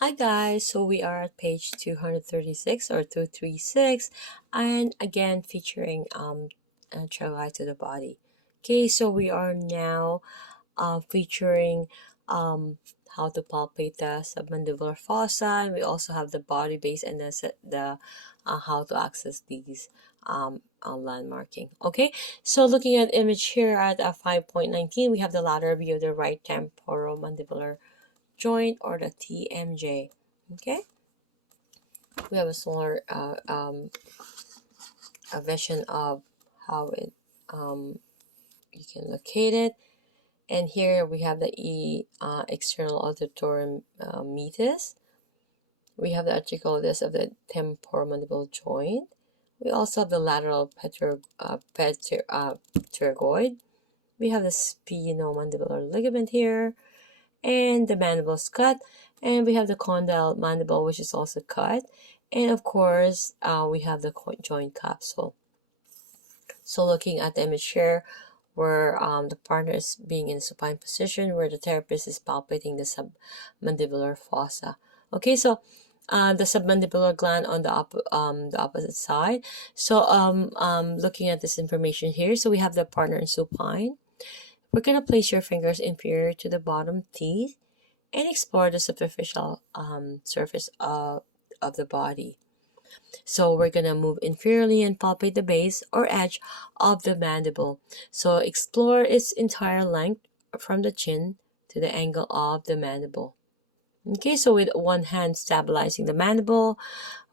Hi guys, so we are at page 236 or 236 and again featuring a Trailguide to the body. Okay, so we are now featuring how to palpate the submandibular fossa, and we also have the body base and the how to access these landmarking. Okay, so looking at image here at 5.19, we have the lateral view of the right temporomandibular joint or the TMJ. Okay, we have a smaller a vision of how it you can locate it, and here we have the external auditory meatus. We have the articular disc of the temporomandibular joint. We also have the lateral pterygoid. We have the sphenomandibular ligament here, and the mandible is cut, and we have the condyle mandible, which is also cut, and of course we have the joint capsule. So looking at the image here, where the partner is being in a supine position, where the therapist is palpating the submandibular fossa. Okay, so the submandibular gland on the opposite side. So looking at this information here, so we have the partner in supine. We're going to place your fingers inferior to the bottom teeth and explore the superficial surface of the body. So we're going to move inferiorly and palpate the base or edge of the mandible. So explore its entire length from the chin to the angle of the mandible. Okay, so with one hand stabilizing the mandible,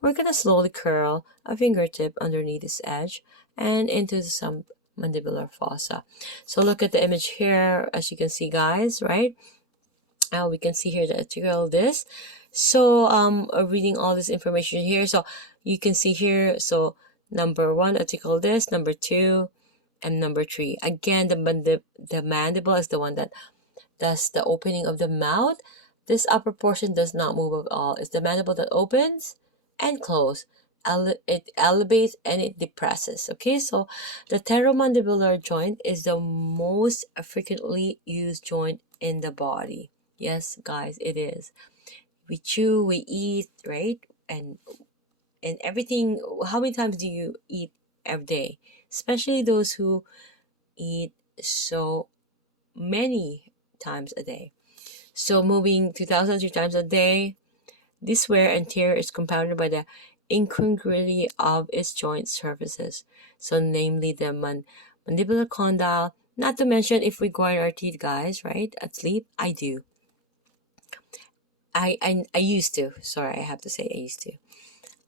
we're going to slowly curl a fingertip underneath this edge and into the submandibular fossa. So look at the image here, as you can see, guys, right? We can see here the article this. So reading all this information here, so you can see here, so number 1 article this, number 2, and number 3. Again, the mandible is the one that does the opening of the mouth. This upper portion does not move at all. It's the mandible that opens and closes. It elevates and it depresses. Okay, so the pteromandibular joint is the most frequently used joint in the body. Yes, guys, it is. We chew, we eat, right? And everything. How many times do you eat every day? Especially those who eat so many times a day. So moving 2,000 times a day, this wear and tear is compounded by the incongruity of its joint surfaces. So namely the mandibular condyle. Not to mention if we grind our teeth, guys, right? At sleep, I do. I used to. Sorry, I have to say I used to.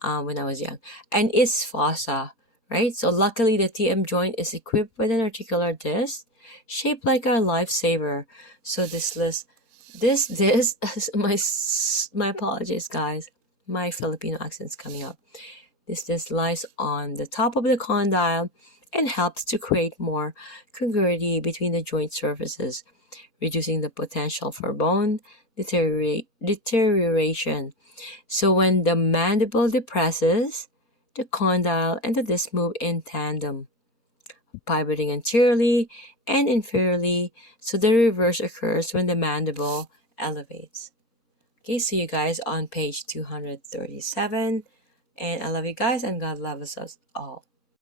When I was young. And its fossa, right? So luckily the TM joint is equipped with an articular disc shaped like a lifesaver. So this my apologies, guys. My Filipino accent's coming up. This lies on the top of the condyle and helps to create more congruity between the joint surfaces, reducing the potential for bone deterioration. So when the mandible depresses, the condyle and the disc move in tandem, pivoting anteriorly and inferiorly. So the reverse occurs when the mandible elevates. Okay, see you guys on page 237. And I love you guys, and God loves us all.